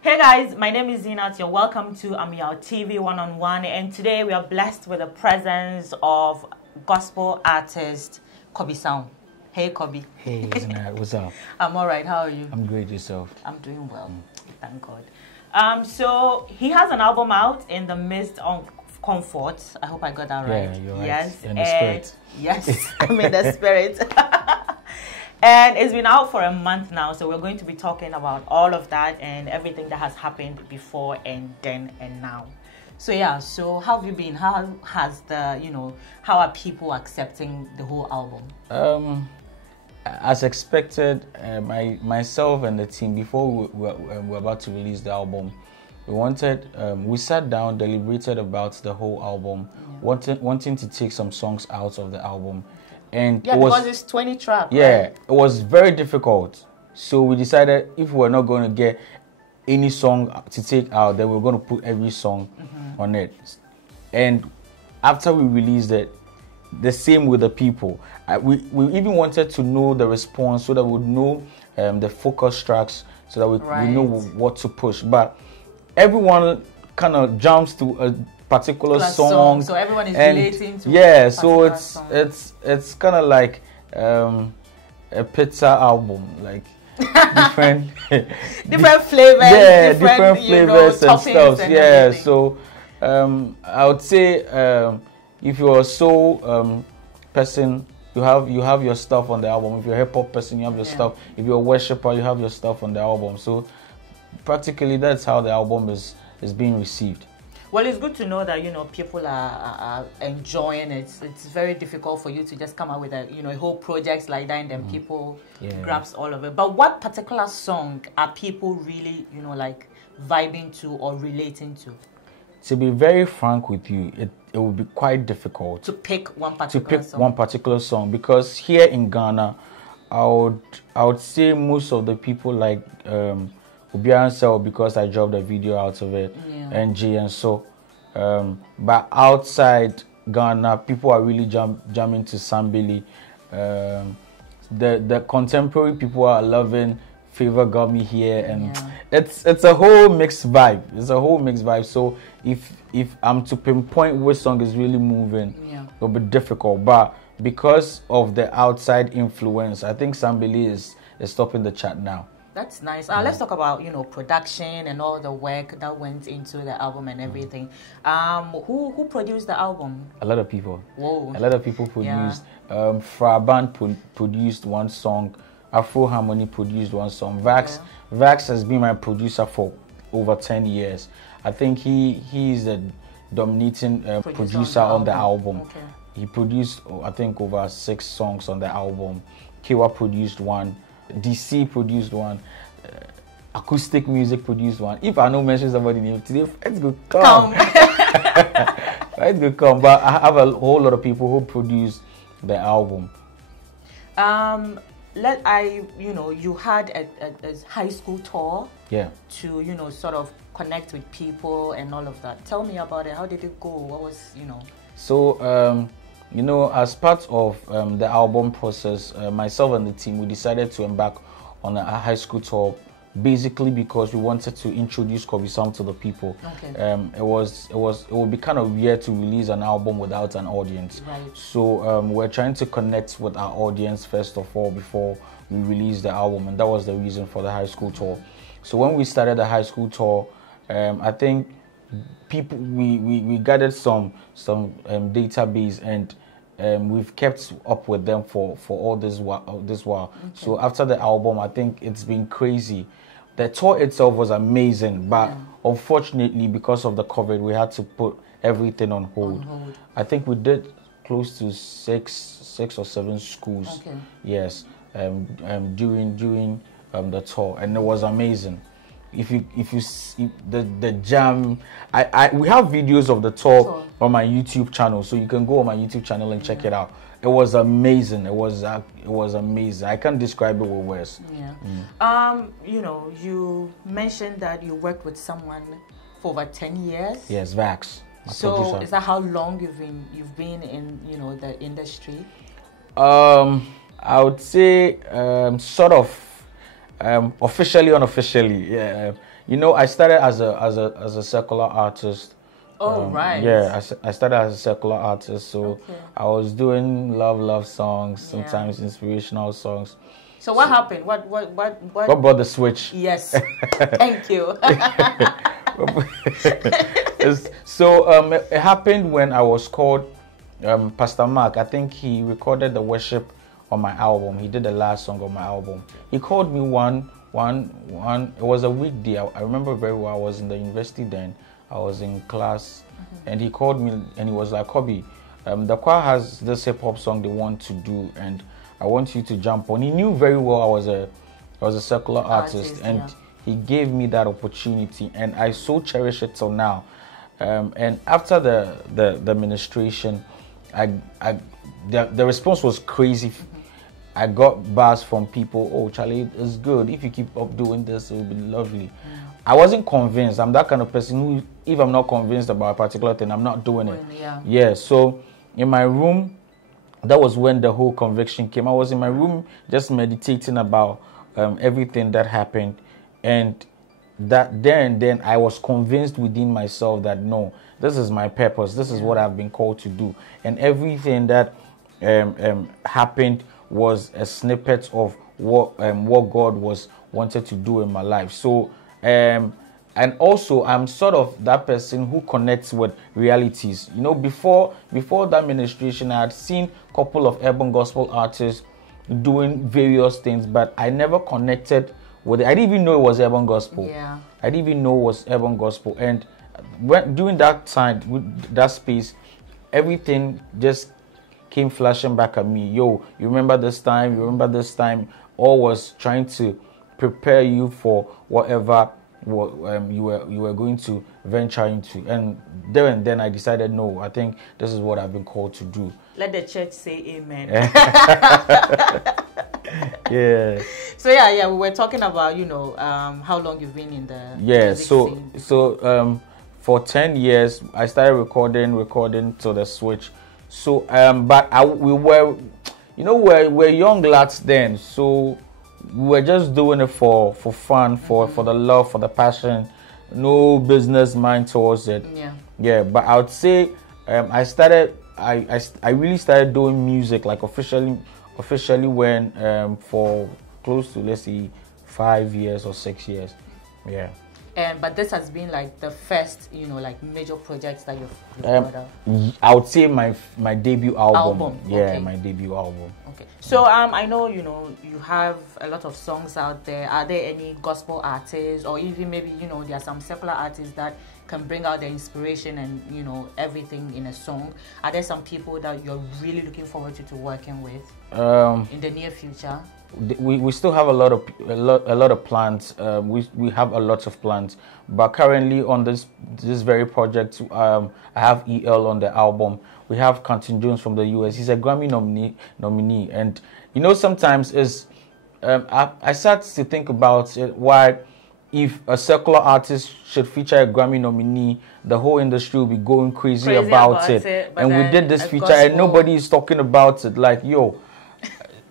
Hey guys, my name is Zinat. You're welcome to Ameyaw TV One-on-One, and today we are blessed with the presence of gospel artist Kobby Salm. Hey Kobby. Hey Zinat, what's up? I'm alright, how are you? I'm great, yourself? I'm doing well, thank God. So he has an album out, In the Midst of Comfort. I hope I got that right. Yeah, you're right. Yes, in the spirit. Yes, I'm in the spirit. And it's been out for a month now, so we're going to be talking about all of that and everything that has happened before and then and now. So yeah, so how have you been? How has how are people accepting the whole album? As expected, myself and the team, before we were about to release the album, we sat down, deliberated about the whole album, wanting to take some songs out of the album. And yeah, because it's 20 tracks. Yeah, right? It was very difficult. So we decided if we're not going to get any song to take out, then we're going to put every song on it. And after we released it, the same with the people. We even wanted to know the response so that we would know the focus tracks, so that we know what to push. But everyone kind of jumps to a particular song, so everyone is relating to so it's kind of like a pizza album, like different different flavors, different flavors and stuff. Everything. So I would say if you're a soul person, you have your stuff on the album. If you're a hip hop person, you have your stuff. If you're a worshiper, you have your stuff on the album. So practically that's how the album is being received. Well, it's good to know that people are enjoying it. It's very difficult for you to just come out with a whole project like that and then people grasp all of it. But what particular song are people really like vibing to or relating to? To be very frank with you, it would be quite difficult to pick one particular song. Because here in Ghana, I would say most of the people like Obiara, because I dropped a video out of it, NG and so. But outside Ghana, people are really jumping to Sambili. The contemporary people are loving Favor Got Me Here, and it's a whole mixed vibe. It's a whole mixed vibe. So if I'm to pinpoint which song is really moving, it'll be difficult. But because of the outside influence, I think Sambili is topping the chart now. That's nice. Let's talk about production and all the work that went into the album and everything. Who produced the album? A lot of people. Whoa. A lot of people produced. Fraban produced one song. Afro Harmony produced one song. Vax has been my producer for over 10 years. I think he's the dominating producer on the album. Okay. He produced, I think, over 6 songs on the album. Kiwa produced one. DC produced one. Acoustic Music produced one. If I don't mention somebody's name today, it's good come. It's good come. But I have a whole lot of people who produced the album. You had a high school tour. Yeah. To sort of connect with people and all of that. Tell me about it. How did it go? What was So as part of the album process, myself and the team, we decided to embark on a high school tour, basically because we wanted to introduce Kobby Salm to the people. Okay. It would be kind of weird to release an album without an audience. Right. So we're trying to connect with our audience first of all before we release the album, and that was the reason for the high school tour. So when we started the high school tour, I think we gathered some database, and we've kept up with them for all this while. Okay. So after the album, I think it's been crazy. The tour itself was amazing, but unfortunately, because of the COVID, we had to put everything on hold. I think we did close to six or seven schools. Okay. Yes, during the tour, and it was amazing. If you see the jam, we have videos of the tour on my YouTube channel, so you can go on my YouTube channel and check it out. It was amazing. It was amazing. I can't describe it with words. Yeah. You mentioned that you worked with someone for over 10 years. Yes, Vax. So producer. Is that how long you've been in the industry? I would say sort of Officially, unofficially, yeah. You know, I started as a secular artist. Oh, right. Yeah, I started as a secular artist, so I was doing love songs, sometimes inspirational songs. So what happened? What brought the switch? Yes, thank you. So it happened when I was called Pastor Mark. I think he recorded the worship on my album. He did the last song on my album. He called me one. It was a weekday. I remember very well. I was in the university then. I was in class, and he called me and he was like, "Kobby, the choir has this hip hop song they want to do, and I want you to jump on." He knew very well I was a secular artist, and he gave me that opportunity, and I so cherish it till now. And after the administration, the response was crazy. I got bars from people. "Oh, Charlie, it's good. If you keep up doing this, it will be lovely." I wasn't convinced. I'm that kind of person who, if I'm not convinced about a particular thing, I'm not doing it. Yeah. So in my room, that was when the whole conviction came. I was in my room just meditating about everything that happened, and that then I was convinced within myself that no, this is my purpose. This is what I've been called to do, and everything that happened was a snippet of what God was wanted to do in my life. So and also I'm sort of that person who connects with realities. You know, before that administration, I had seen a couple of urban gospel artists doing various things, but I never connected with it. I didn't even know it was urban gospel. Yeah. I didn't even know it was urban gospel. And during that time, with that space, everything just came flashing back at me. Yo, you remember this time? You remember this time? All was trying to prepare you for whatever you were going to venture into. And then I decided, no, I think this is what I've been called to do. Let the church say amen. Yeah. So we were talking about, you know, how long you've been in the music scene. So for 10 years I started recording to the switch. So but we were, you know, we're young lads then, so we were just doing it for fun, for the love, for the passion, no business mind towards it. Yeah. But I would say I really started doing music like officially when for close to, let's say, 5 years or 6 years. Yeah. But this has been like the first, you know, like major projects that you've brought out. I would say my debut album. Yeah, okay. My debut album. Okay. So I know, you know, you have a lot of songs out there. Are there any gospel artists, or even maybe, you know, there are some secular artists that can bring out the inspiration and, you know, everything in a song? Are there some people that you're really looking forward to working with in the near future? We still have a lot of plans. We have a lot of plans, but currently on this very project, I have EL on the album. We have Quentin Jones from the US. He's a Grammy nominee, and you know, sometimes I start to think about it, why if a secular artist should feature a Grammy nominee, the whole industry will be going crazy about it. And we did this feature and nobody is talking about it. Like, yo,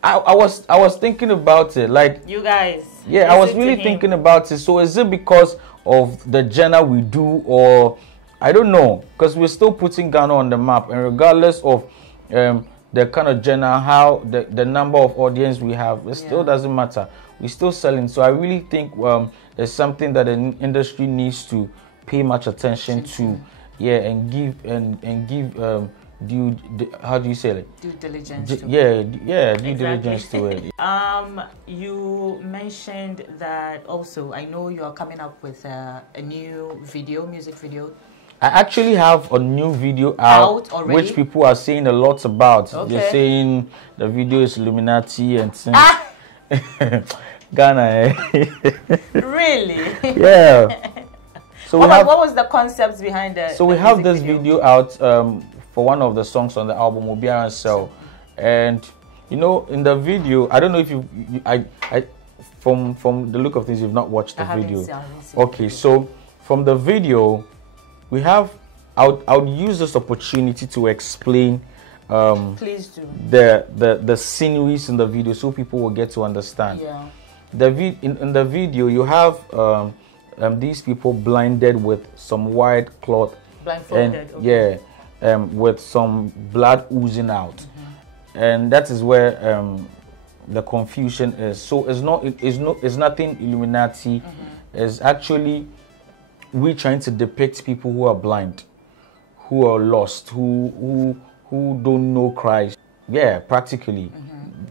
I was thinking about it, like, you guys. Yeah, I was really thinking about it. So is it because of the genre we do, or I don't know? Because we're still putting Ghana on the map, and regardless of the kind of genre, how the number of audience we have, it still doesn't matter. We're still selling. So I really think there's something that the industry needs to pay much attention to, and give how do you say it? Due diligence. Due diligence to it. You mentioned that also. I know you are coming up with a new music video. I actually have a new video out already, which people are saying a lot about. Okay. They're saying the video is Illuminati and things. Ghana. Really? Yeah. So what was the concept behind it? So we have this video out for one of the songs on the album, Obiara and Cell. And you know, in the video, I don't know if from the look of things, you've not watched the video. Okay, so from the video, we have, I would use this opportunity to explain please do. the sceneries in the video so people will get to understand. Yeah. in the video you have these people blinded with some white cloth, blindfolded, and with some blood oozing out, and that is where the confusion is. So it's nothing Illuminati. It's actually we trying to depict people who are blind, who are lost, who don't know Christ. Yeah, practically.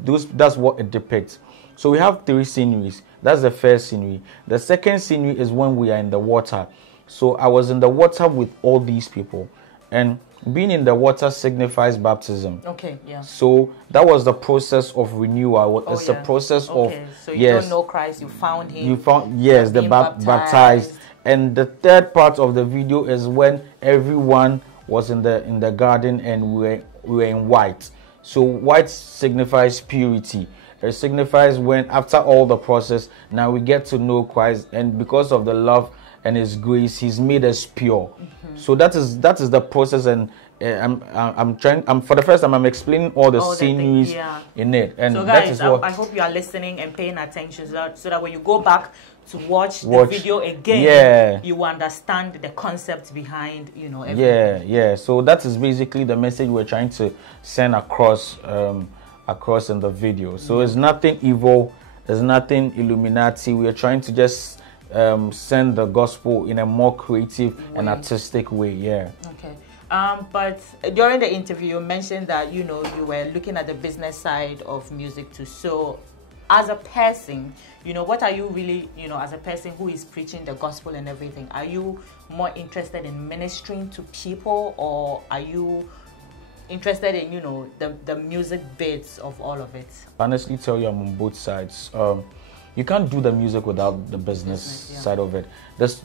That's what it depicts. So we have 3 sceneries. That's the first scenery. The second scenery is when we are in the water. So I was in the water with all these people, and being in the water signifies baptism. Okay, yeah. So that was the process of renewal. It's a process of, so you don't know Christ, you found him. You found, yes, the baptized. And the third part of the video is when everyone was in the garden and we were in white. So white signifies purity. It signifies when after all the process, now we get to know Christ, and because of the love and His grace, He's made us pure. So that is the process, and I'm for the first time I'm explaining all the sceneries in it. And so guys, I hope you are listening and paying attention, so that when you go back to watch the video again, you understand the concept behind, everything. Yeah. So that is basically the message we're trying to send across in the video. So it's nothing evil, there's nothing Illuminati. We are trying to just send the gospel in a more creative and artistic way. Okay. But during the interview you mentioned that you were looking at the business side of music too. So as a person, what are you really, as a person who is preaching the gospel and everything, are you more interested in ministering to people, or are you interested in, the music bits of all of it? Honestly tell you, I'm on both sides. You can't do the music without the business side of it.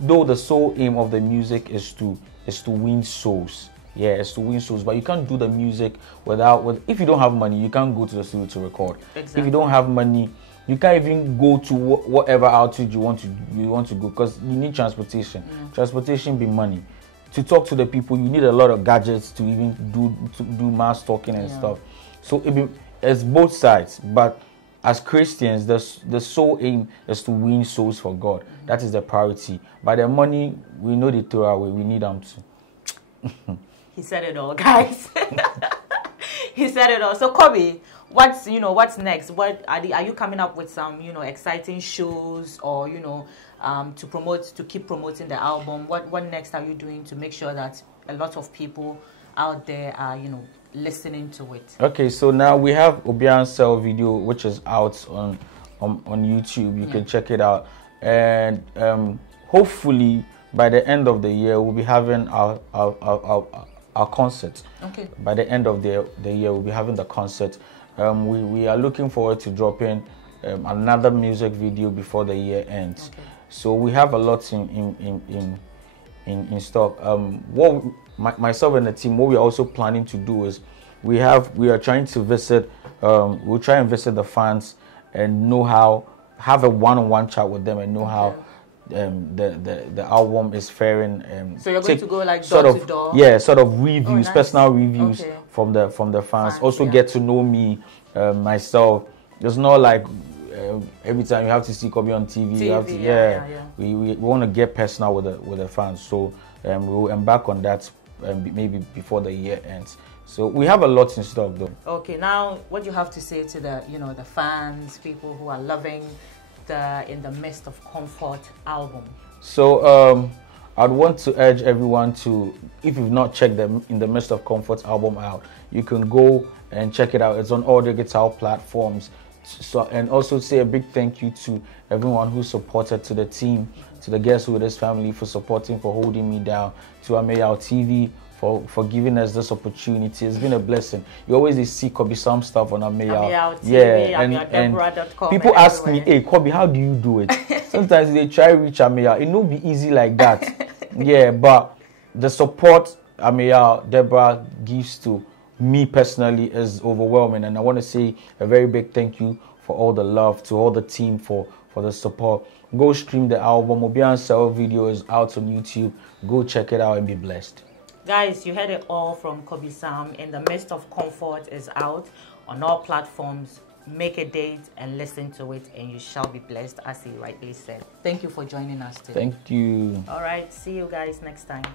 Though the sole aim of the music is to win souls. Yeah, it's to win souls. But you can't do the music if you don't have money, you can't go to the studio to record. Exactly. If you don't have money, you can't even go to whatever outfit you want to go, because you need transportation. Transportation be money. To talk to the people, you need a lot of gadgets to even do mass talking and stuff. So it's both sides. But as Christians, the sole aim is to win souls for God. That is the priority. But the money, we know they throw away. We need them to. He said it all, guys. He said it all. So Kobby, what's next? What are you coming up with some exciting shows, or to keep promoting the album? What next are you doing to make sure that a lot of people out there are listening to it? Okay, so now we have Obian Cell video, which is out on YouTube. You can check it out, and hopefully by the end of the year we'll be having our concert. Okay. By the end of the year we'll be having the concert. We are looking forward to dropping another music video before the year ends. Okay. So we have a lot in stock. Myself and the team, what we're also planning to do is we are trying to visit. We'll try and visit the fans and have a one-on-one chat with them and know how the album is faring. So you're going to go like door to door? Yeah, sort of reviews, personal reviews from the fans. Also get to know me, myself. It's not like every time you have to see Kobby on TV. You have to, we want to get personal with the fans. So we will embark on that maybe before the year ends. So we have a lot in stock though. Okay, now what do you have to say to the fans, people who are loving the In the Midst of Comfort album? So I'd want to urge everyone to, if you've not checked the In the Midst of Comfort album out, you can go and check it out. It's on all the guitar platforms. So, and also say a big thank you to everyone who supported, to the team, to the Guest With Us family for supporting, for holding me down, to Ameyaw TV for giving us this opportunity. It's been a blessing. You always see Kobby Salm stuff on Ameyaw. TV, and people ask me, hey Kobby, how do you do it? Sometimes they try to reach Ameyaw. It won't be easy like that. Yeah, but the support Ameyaw, Deborah gives to me personally is overwhelming, and I want to say a very big thank you for all the love, to all the team for the support. Go stream the album. Obian Cell video is out on YouTube. Go check it out and be blessed. Guys, you heard it all from Kobby Salm. In the Midst of Comfort is out on all platforms. make a date and listen to it, and you shall be blessed, as he rightly said. Thank you for joining us today. Thank you. All right, see you guys next time.